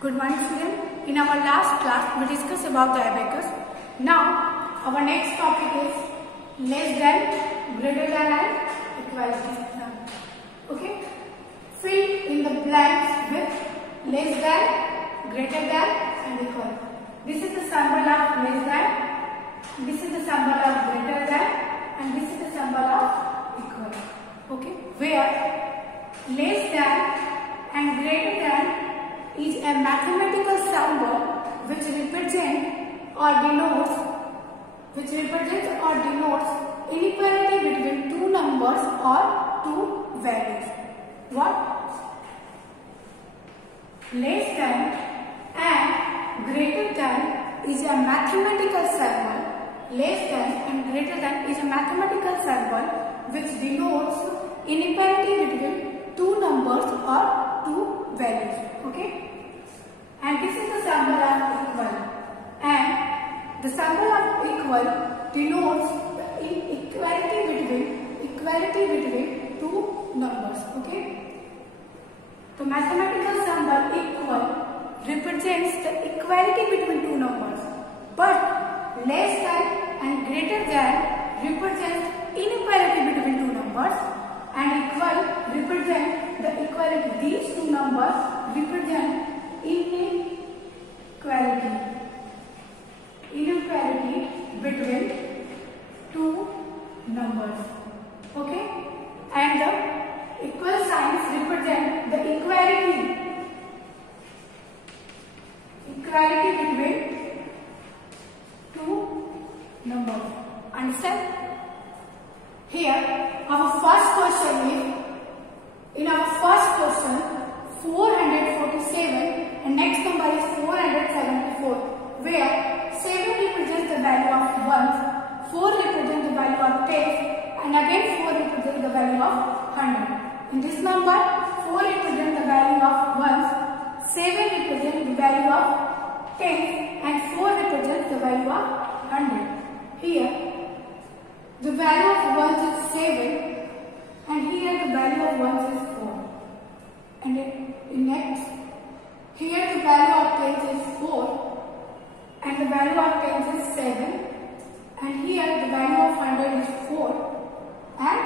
Good morning, students. In our last class, we discussed about the abacus. Now, our next topic is less than, greater than, and equality. Okay. Fill in the blanks with less than, greater than, and equal. This is the symbol of less than. This is the symbol of greater than, and this is the symbol of equal. Okay. Where less than and greater than is a mathematical symbol which represents or denotes inequality between two numbers or two values. What? Less than and greater than is a mathematical symbol. Less than and greater than is a mathematical symbol which denotes inequality between two numbers or two values. Okay? And this is the symbol of equal. And the symbol of equal denotes the equality between two numbers. Okay? The mathematical symbol equal represents the equality between two numbers. But less than and greater than represents inequality between two numbers. And equal represent the equality. These two numbers represent inequality between two numbers. Okay? And the equal signs represent the equality between two numbers. Understand? Here, our first question is, in our first question, 447 and next number is 474, where 7 represents the value of ones, 4 represents the value of tens, and again 4 represents the value of 100. In this number, 4 represents the value of ones, 7 represents the value of tens, and 4 represents the value of 100. Here, the value of ones is 7, and here the value of ones is 4. And in next, here the value of tens is 4, and the value of tens is 7, and here the value of 100 is 4, and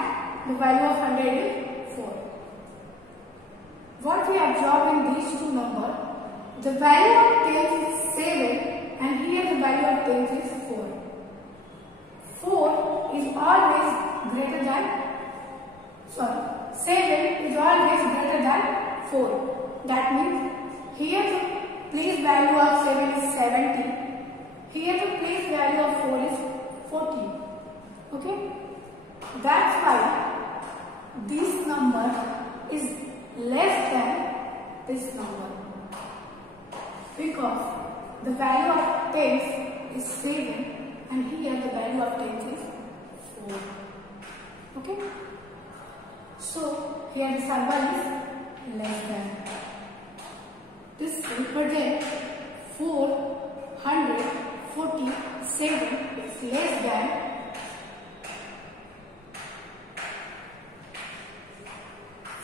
the value of 100 is 4. What we observe in these two numbers, the value of tens is 7, and here the value of tens is 4. 4 is always greater than, 7 is always greater than 4. That means here the place value of 7 is 70. Here the place value of 4 is 40. Okay? That's why this number is less than this number. Because the value of tens is 7. And here the value of tens is 4. Okay? So here the symbol is less than. This represents 447 is less than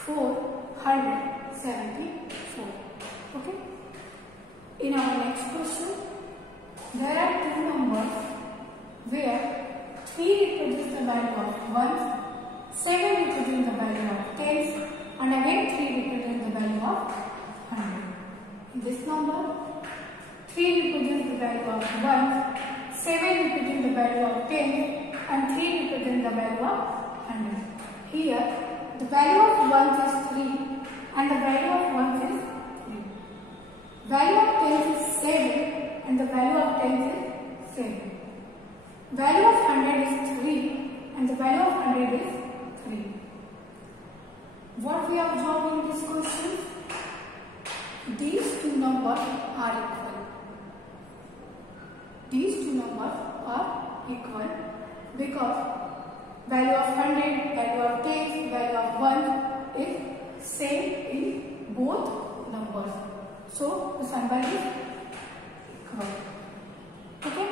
474. Okay? In our next question, there are two numbers where 3 represents the value of ones, 7 represents the value of tens, and again 3 represents the value of 100. In this number, 3 represents the value of ones, 7 represents the value of tens, and 3 represents the value of 100. Here, the value of ones is 3, and the value of ones is 3. Value of tens is 7, and the value of tens is 7. Value of 100 is 3, and the value of 100 is 3. What we observe in this question? These two numbers are equal. These two numbers are equal because value of 100, value of 10, value of 1 is same in both numbers. So the symbol is equal. Okay?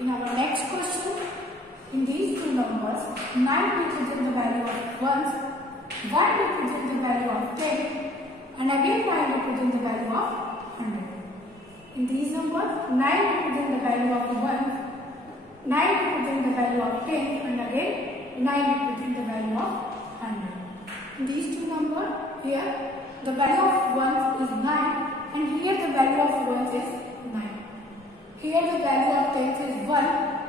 In our next question, in these two numbers, 9 represents the value of ones, 1 represents the value of 10, and again 9 represents the value of 100. In these numbers, 9 represents the value of 1, 9 represents the value of 10, and again 9 represents the value of 100. In these two numbers, here the value of 1 is 9, and here the value of 1 is 9. Here the value of 10 is 1,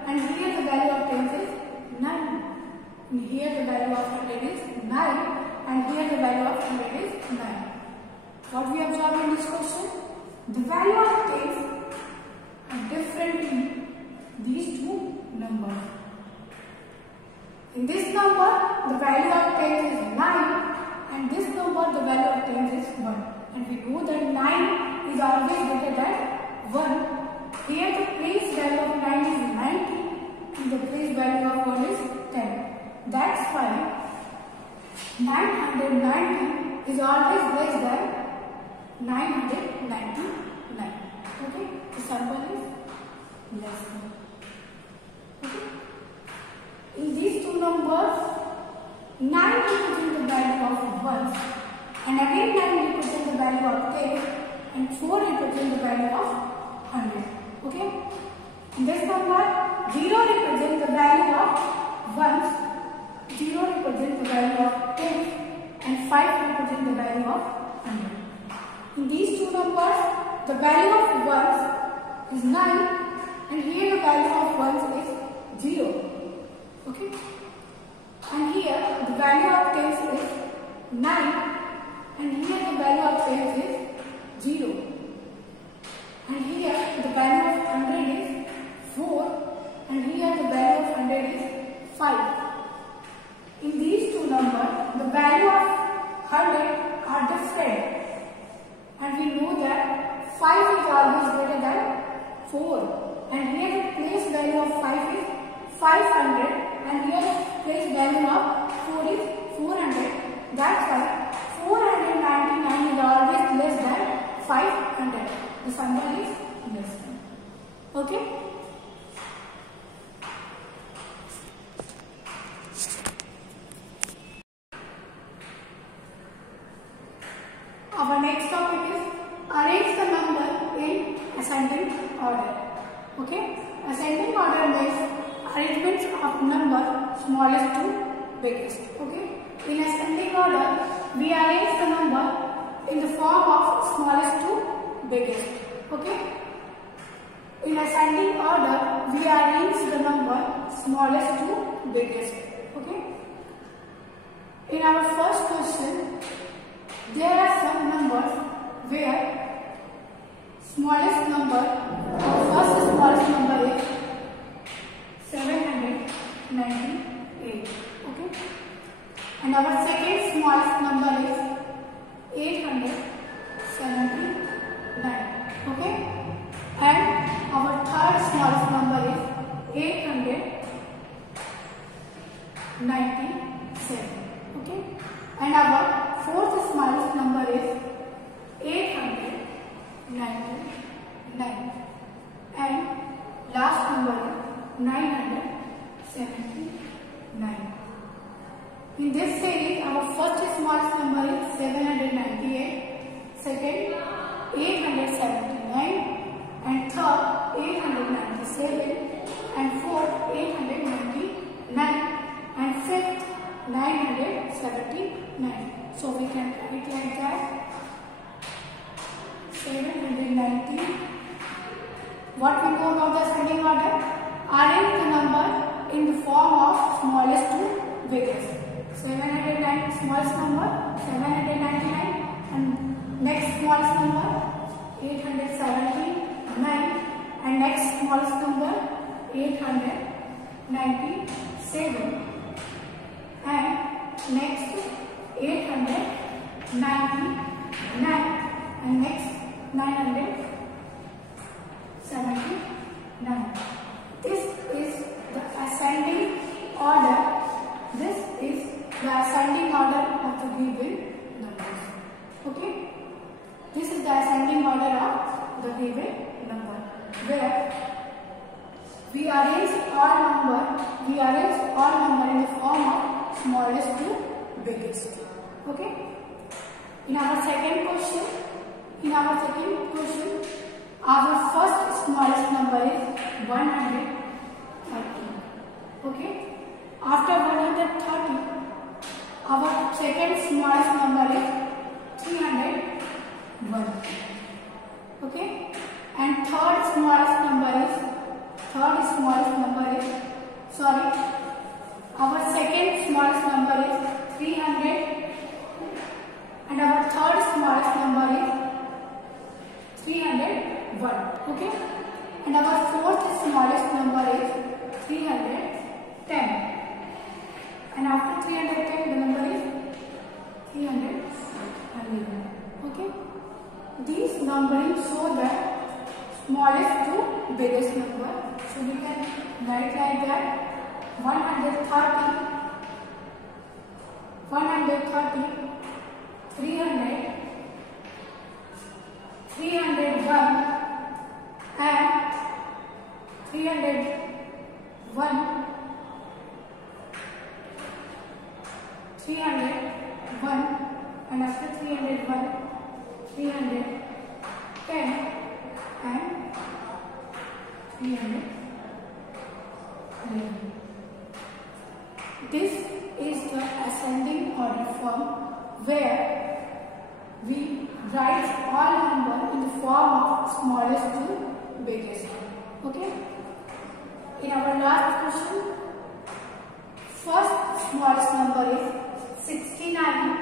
and here the value of 10 is 9. And here the value of 100 is 9, and here the value of 100 is 9. What we observe in this question? The value of 10 are different in these two numbers. In this number, the value of 10 is 9, and this number, the value of 10 is 1. And we know that 9 is always greater than 1. Here the place value of 9 is 90, and the place value of 1 is 10. That's why 990 is always less than 999. Okay? The symbol is less than. Okay? In these two numbers, 9 represents the value of 1, and again 9 represents the value of 10, and 4 represents the value of 100. Okay? In this number, 0 represents the value of 1, 0 represents the value of 10, and 5 represents the value of 100. In these two numbers, the value of 1 is 9, and here the value of 1 is 0. Okay? And here the value of 10 is 9, and here the value of 10 is 0. And here the value of 100 is 4, and here the value of 100 is 5. In these two numbers, the value of 100 are different, and we know that 5 is always greater than 4, and here the place value of 5 is 500, and here the place value of 4 is 400. That's why 499 is always less than 500. The symbol is less than. Okay? Our next topic is arrange the number in ascending order. Okay? Ascending order means arrangements of number smallest to biggest. Okay? In ascending order, we arrange the number in the form of smallest to biggest. Okay? In ascending order, we arrange the number smallest to biggest. Okay? In our first question, there are some numbers where smallest number, first smallest number is 798. Okay? And our second smallest number is 879. Okay? And our third smallest number is 897. Okay? And our fourth smallest number is 899. And last number is 979. In this series, our first smallest number is 798, second 879, and third 897, and fourth 899, and fifth 979. So we can write like that: 790. What we know about the ascending order? Arrange the number in the form of smallest to biggest. 709 smallest number, 799, and next smallest number 879, and next smallest number 897, and next 899, and next 979. This is the ascending order. This is the ascending order of the given numbers. Okay? This is the ascending order of the given number, where we arrange all number in the form of smallest to biggest. Okay? In our second question, In our second question, our first smallest number is 130. Okay. After 130, our second smallest number is 301. Okay. And third smallest number is our second smallest number is 300, and our third smallest number is 301. Okay. And our fourth smallest number is 310. And after 310, the number is 311. Okay. These numbering show the smallest to biggest number. So we can write like that: 130, 300, 301, and 301, 301, and after 301, 310, and 311. This is the ascending order form where we write all numbers in the form of smallest to biggest. Okay. In our last question, first smallest number is 69,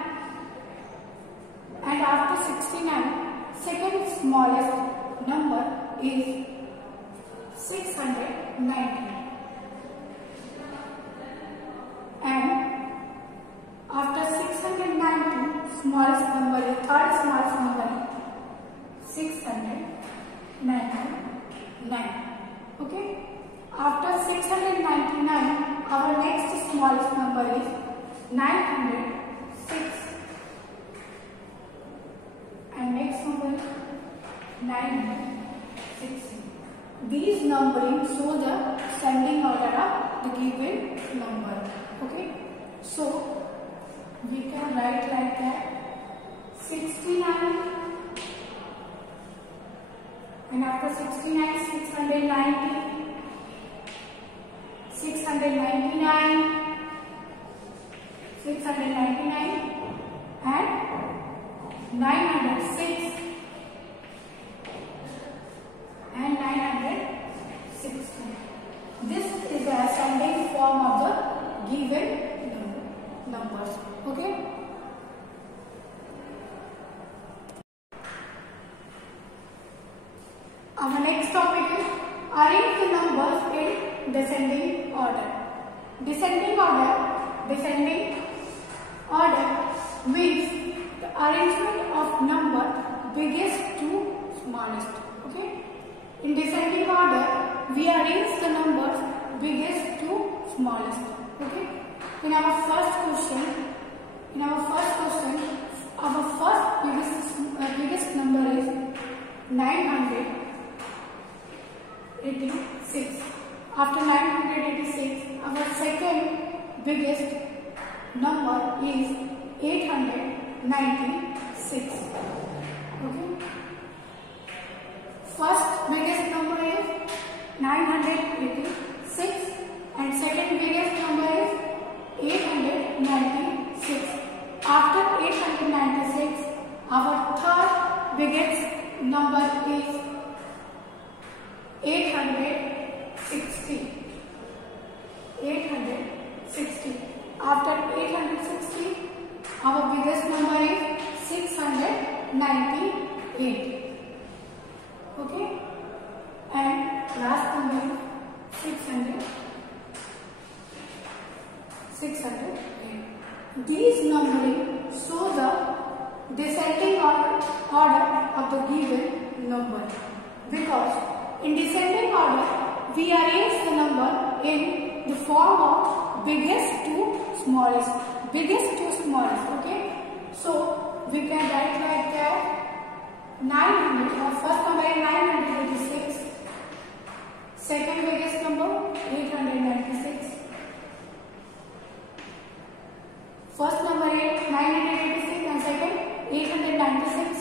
and after 69, second smallest number is 690, and after 690, smallest number is third smallest number is 699. Okay. After 699, our next smallest number is 906, and next number is 960. These numbering show the ascending order of the given number. Okay. So we can write like that: 69, and after 69, 690, 699, 699, and 906, and 960. This is the ascending form of the given numbers. Okay. Our next topic is arrange the numbers in descending order. Descending order means the arrangement of number biggest to smallest. Okay. In descending order, we arrange the numbers biggest to smallest. Okay. In our first question, our first biggest number is 986. After 986, our second biggest number is 896. Okay. First biggest number is 986, and second biggest number is 896. After 896, our third biggest number is 860. 860. After 860, our biggest number is 698. Okay. And last number is 608. These numbering show the descending order of the given number, because in descending order we arrange the number in the form of biggest to smallest. Okay. So we can write like that: 900. Our first number is 986. Second biggest number 896. First number is 986 and second 896.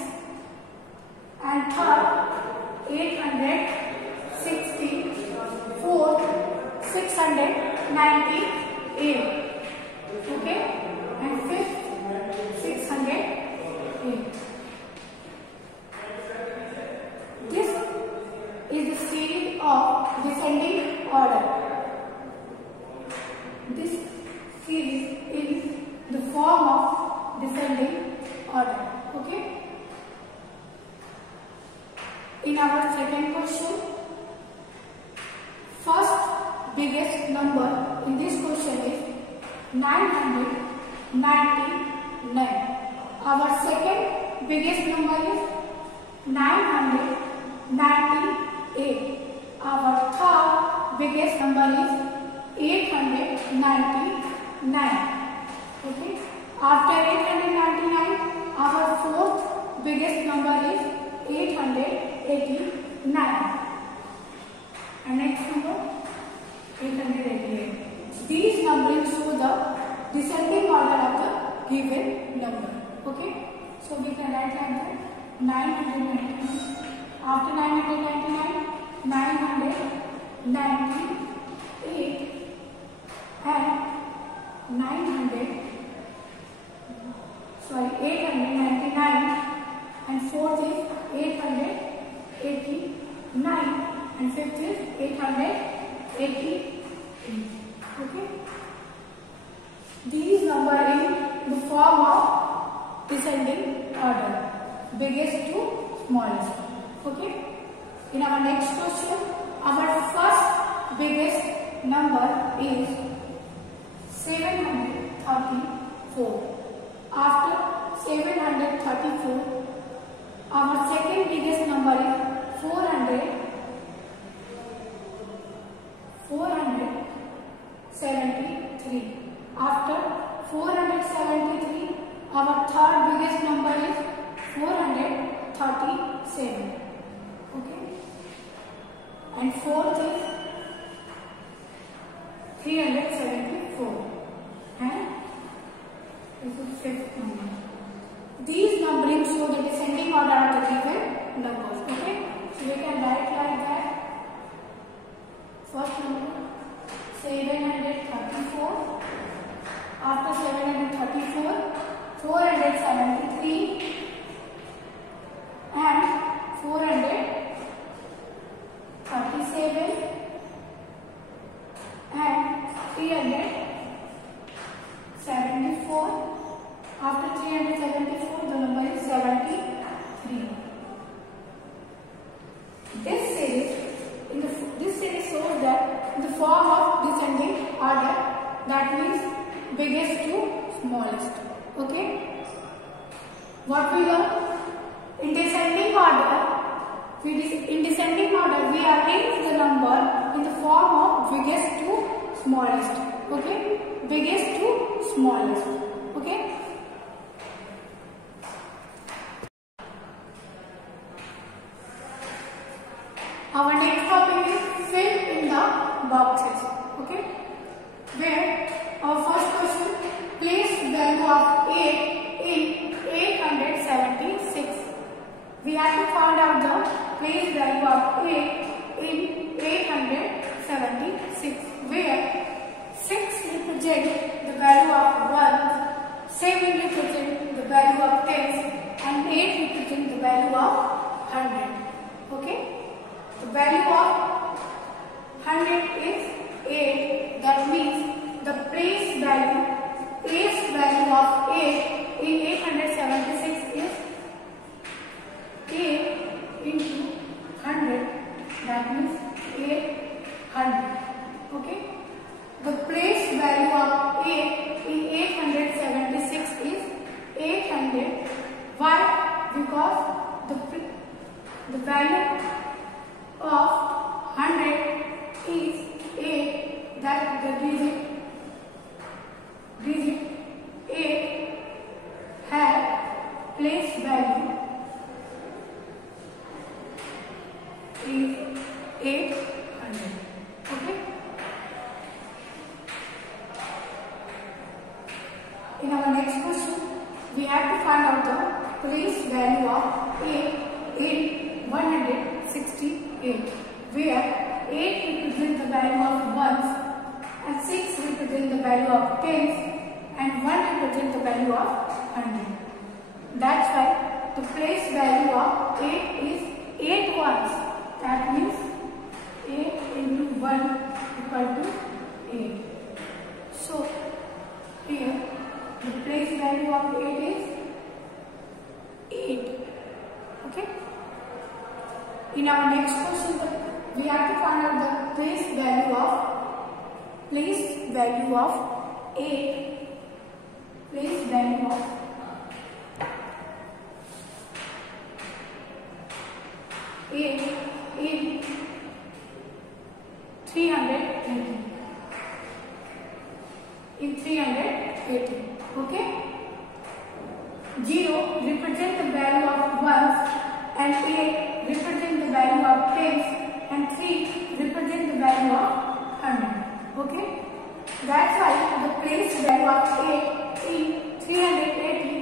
8. This is the series of descending order. This series is the form of descending order. Okay. In our second question, first biggest number in this question is 999. Our second biggest number is 998. Our third biggest number is 899. Okay. After 899, our fourth biggest number is 889. And next number 888. These numbers show the descending order of the given number. Okay. So we can write like that 999. After 999, 998 and 899 and fourth is 889 and fifth is 888. Okay. These numbers in the form of descending order, biggest to smallest. Okay. In our next question, our first biggest number is 734. After 734, our second biggest number is 473. After 473, our third biggest number is 437. Okay. And fourth is 374. And this is fifth number. These numbering show the descending order of the given numbers. Okay. So we can write like that. First number 734. After 734, 473 and 437 and 374. After 374, the number is 73. This series shows that in the form of descending order, that means biggest to smallest. Okay. What we learn in descending order? In descending order, we arrange the number in the form of biggest to smallest. Okay. Biggest to smallest. Okay. Our next topic is fill in the boxes. Okay. Where our first question, place value of 8 in 876. We have to find out the place value of 8 in 876, where 6 represents the value of 1, 7 represents the value of 10, and 8 represents the value of 100. Okay. The value of 100 is 8. That means the place value of 8 in 876 is 8 into 100. That means 800. Okay. The place value of 8 in 876 is 800. Why? Because the value of 100 is 8. That the digit 8 has place value is 800. Okay. In our next question, we have to find out the place value of 8 in 168, where 8 represents the value of ones and 6 represents the value of tens and 1 represents the value of 100. That's why the place value of 8 is 8 ones. That means 8 into 1 equal to 8. So here the place value of 8 is 8. Okay. In our next question, we have to find out the place value of 8. Place value of 8 in 380. In 380. Okay. 0 represent the value of ones and 8 represent the value of tens and 3 represent the value of 100. Okay. That's why the place value of 8 in 380